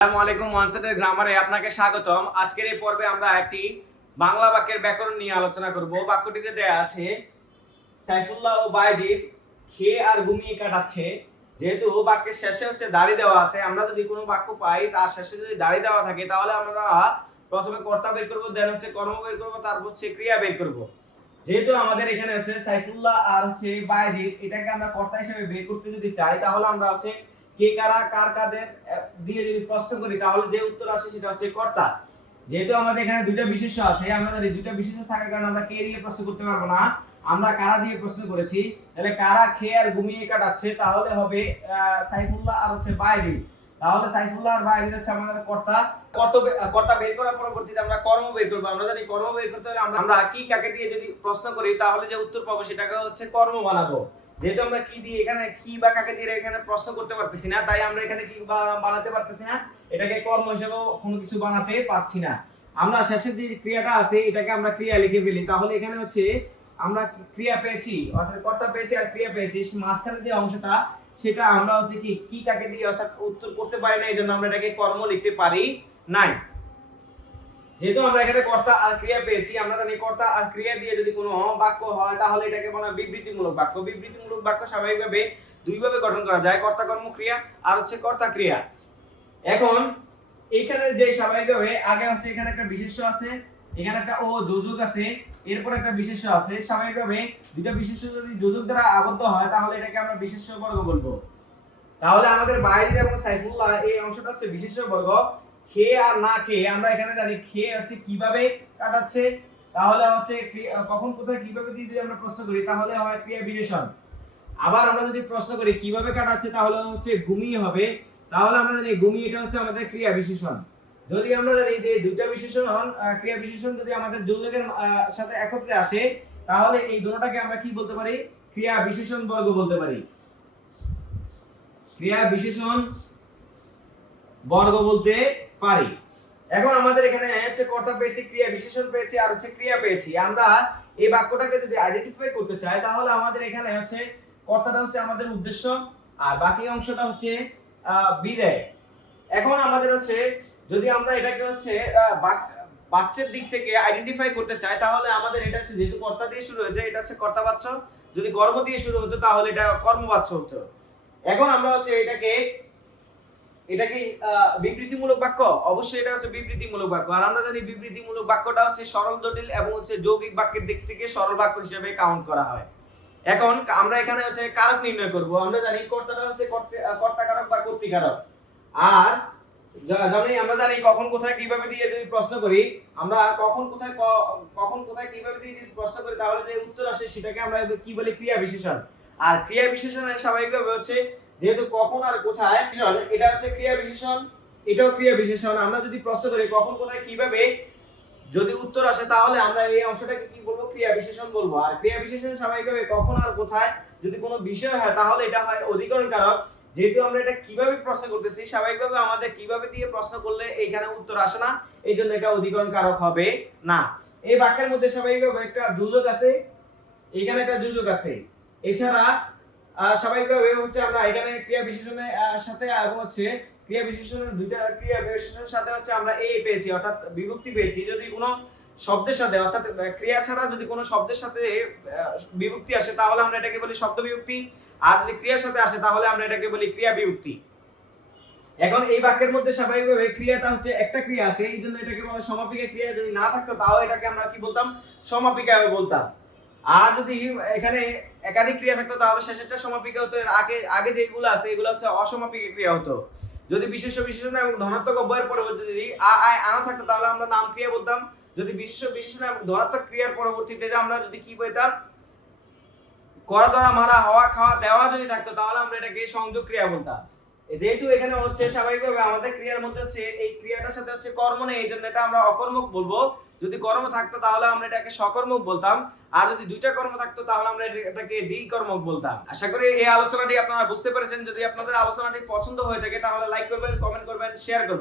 আসসালামু আলাইকুম ওয়ানসেটের গ্রামারে আপনাকে স্বাগতম। আজকের এই পর্বে আমরা একটি বাংলা বাক্যের ব্যাকরণ নিয়ে আলোচনা করব। বাক্যটিতে দেয়া আছে সাইফুল্লাহ ও বায়েজিদ খেয়ে আর ঘুমিয়ে কাটাচ্ছে। যেহেতু বাক্যের শেষে দাড়ি দেওয়া আছে, আমরা যদি কোনো বাক্য পাই তার শেষে যদি দাড়ি দেওয়া থাকে তাহলে আমরা প্রথমে কর্তা বের করব, দেন কর্ম বের করব, তারপর ক্রিয়া বের করব। যেহেতু আমাদের এখানে সাইফুল্লাহ আর বায়েজিদ, এটাকে আমরা কর্তা হিসেবে বের করতে যদি চাই তাহলে আমরা কে কারা কার কাদের দিয়ে যদি প্রশ্ন করি তাহলে যে উত্তর আসে সেটা কর্তা। যেহেতু আমাদের এখানে দুইটা বিশেষ্য আছে, আমরা জানি দুইটা বিশেষ্য থাকার কারণে আমরা কে দিয়ে প্রশ্ন করতে পারবো না, আমরা কারা দিয়ে প্রশ্ন করেছি। তাহলে কারা খেয়ে আর ঘুমিয়ে কাটাচ্ছে, তাহলে হবে সাইফুল্লাহ আর বায়েজিদ। তাহলে সাইফুল্লাহ আর বায়েজিদ আমাদের কর্তা। কর্তা বের করার পরবর্তীতে আমরা কর্ম বের করব। আমরা জানি কর্ম বের করতে হলে আমরা কি কাকে দিয়ে যদি প্রশ্ন করি তাহলে যে উত্তর পাবো সেটাকে কর্ম বানাবো। যেহেতু আমরা কি দিয়ে এখানে কি বা কাকে দিয়ে এখানে প্রশ্ন করতে পারতেছি না, তাই আমরা এখানে কি বানাতে পারতেছি না, এটাকে কর্ম হিসেবে কোনো কিছু বানাতে পারছি না। আমরা শেষের যে ক্রিয়াটা আছে এটাকে আমরা ক্রিয়া লিখে ফেলি। তাহলে এখানে আমরা ক্রিয়া পেয়েছি, অর্থাৎ কর্তা পেয়েছি আর ক্রিয়া পেয়েছি, মাঝখানে যে অংশটা সেটা আমরা কি কাকে দিয়ে অর্থাৎ উত্তর করতে পারি না, এইজন্য আমরা এটাকে কর্ম লিখতে পারি নাই। যেহেতু আমরা এখানে কর্তা আর ক্রিয়া পেয়েছি, আমরা জানি কর্তা আর ক্রিয়া দিয়ে যদি কোনো বাক্য হয় তাহলে এটাকে বলা হয় বিবৃতিমূলক বাক্য। বিবৃতিমূলক বাক্য স্বাভাবিকভাবে দুইভাবে গঠন করা যায়, কর্তা কর্ম ক্রিয়া আর কর্তা ক্রিয়া। এখন এইখানে যে স্বাভাবিকভাবে আগে এখানে একটা বিশেষ্য আছে, এখানে একটা ও যোজক আছে, এরপর একটা বিশেষ্য আছে। স্বাভাবিকভাবে দুইটা বিশেষ্য যদি যোজক দ্বারা আবদ্ধ হয় তাহলে এটাকে আমরা বিশেষ্য বর্গ বলবো। তাহলে আমাদের বায়েজিদ এবং সাইফুল্লাহ এই অংশটা বিশেষ্য বর্গ। খেয়ে আর না খেয়ে আমরা এখানে জানি খেয়ে কিভাবে কাটাচ্ছে, তাহলে কখন কোথায় কিভাবে দিয়ে যদি আমরা প্রশ্ন করি তাহলে হয় ক্রিয়া বিশেষণ। আবার আমরা যদি প্রশ্ন করি কিভাবে কাটাচ্ছে তাহলে ঘুমিয়ে হবে, তাহলে আমরা জানি ঘুমিয়ে এটা আমাদের ক্রিয়া বিশেষণ। যদি আমরা জানি যে দুইটা বিশেষণ ক্রিয়া বিশেষণ যদি আমাদের যোজকের সাথে একত্রে আসে তাহলে এই দুটোটাকে আমরা কি বলতে পারি, ক্রিয়া বিশেষণ বর্গ বলতে পারি। ক্রিয়া বিশেষণ বর্গ বলতে পারি। এখন আমাদের এখানে কর্তা পেয়েছি, ক্রিয়া বিশেষণ পেয়েছি আর ক্রিয়া পেয়েছি। আমরা এই বাক্যটাকে যদি আইডেন্টিফাই করতে চাই তাহলে আমাদের এখানে কর্তাটা আমাদের উদ্দেশ্য আর বাকি অংশটা বিধেয়। এখন আমাদের যদি আমরা এটাকে বাচ্চের দিক থেকে আইডেন্টিফাই করতে চাই তাহলে আমাদের এটা যেহেতু কর্তা দিয়ে শুরু হয়েছে এটা কর্তাবাচ্য, যদি কর্ম দিয়ে শুরু হতো তাহলে এটা কর্মবাচ্য হতো। এখন আমরা এটা কি বিবৃতিমূলক বাক্য? অবশ্যই এটা বিবৃতিমূলক বাক্য। আর আমরা জানি বিবৃতিমূলক বাক্যটা সরল, জটিল এবং যৌগিক বাক্যের দিক থেকে সরল বাক্য হিসেবে কাউন্ট করা হয়। এখন আমরা এখানে কারক নির্ণয় করব। আমরা জানি কর্তাটা কর্তা কারক বা কর্তৃকারক। আর আমরা জানি কখন কোথায় কিভাবে দিয়ে যদি প্রশ্ন করি, আমরা কখন কোথায় কিভাবে দিয়ে যদি প্রশ্ন করি তাহলে যে উত্তর আসে সেটাকে আমরা কি বলি, ক্রিয়া বিশেষণ। আর ক্রিয়া বিশেষণের স্বাভাবিকভাবে যেহেতু কখন আর কোথায়, এটা ক্রিয়া বিশেষণ, এটাও ক্রিয়া বিশেষণ। আমরা যদি প্রশ্ন করি কখন কোথায় কিভাবে, যদি উত্তর আসে তাহলে আমরা এই অংশটাকে কি বলবো, ক্রিয়া বিশেষণ বলবো। আর ক্রিয়া বিশেষণ স্বাভাবিকভাবে কখন আর কোথায় যদি কোনো বিষয় হয় তাহলে এটা হয় অধিকরণ কারক। যেহেতু আমরা এটা কিভাবে প্রশ্ন করতেছি, স্বাভাবিকভাবে আমাদের কিভাবে দিয়ে প্রশ্ন করলে এইখানে উত্তর আসে না, এইজন্য এটা অধিকরণ কারক হবে না। এই বাক্যের মধ্যে স্বাভাবিকভাবে একটা যোজক আছে, এখানে একটা যোজক আছে। এছাড়া স্বাভাবিকভাবে আমরা এখানে ক্রিয়া বিশেষণের সাথে এবং ক্রিয়া বিশেষণের দুইটা ক্রিয়া বিশেষণের সাথে আমরা এ পেয়েছি, অর্থাৎ বিভক্তি পেয়েছি। যদি কোনো শব্দের সাথে অর্থাৎ ক্রিয়া ছাড়া যদি কোনো শব্দের সাথে বিভক্তি আসে তাহলে আমরা এটাকে বলি শব্দ বিভক্তি, আর যদি ক্রিয়ার সাথে আসে তাহলে আমরা এটাকে বলি ক্রিয়া বিভক্তি। এখন এই বাক্যের মধ্যে স্বাভাবিকভাবে ক্রিয়াটা একটা ক্রিয়া আছে, এইজন্য এটাকে বলা সমাপিকা ক্রিয়া। যদি না থাকতো তাও এটাকে আমরা কি বলতাম, সমাপিকা বলতাম। আর যদি এখানে একাধিক ক্রিয়া থাকতো তাহলে শেষেরটা সমাপিকা হতো, এর আগে যেগুলো আছে এগুলো অসমাপিকা ক্রিয়া হতো। যদি বিশেষ্য বিশেষণ এবং ধনাত্মক অব্যয়ের পরবর্তীতে যদি আনা থাকতো তাহলে আমরা নাম ক্রিয়া বলতাম। যদি বিশেষ্য বিশেষণ এবং ধনাত্মক ক্রিয়ার পরবর্তীতে আমরা যদি কি বলতাম, করা ধরা মারা হওয়া খাওয়া দেওয়া যদি থাকতো তাহলে আমরা এটাকে সংযোগ ক্রিয়া বলতাম। যেহেতু এখানে স্বাভাবিকভাবে আমাদের ক্রিয়ার মধ্যে এই ক্রিয়াটার সাথে কর্ম নেই, এইজন্য এটা আমরা অকর্মক বলবো। যদি কর্ম থাকতো তাহলে আমরা এটাকে সকর্মক বলতাম, আর যদি দুইটা কর্ম থাকতো তাহলে আমরা এটাকে দ্বিকর্মক বলতাম। আশা করি এই আলোচনাটি আপনারা বুঝতে পেরেছেন। যদি আপনাদের আলোচনাটি পছন্দ হয়ে থাকে তাহলে লাইক করবেন, কমেন্ট করবেন, শেয়ার করবেন।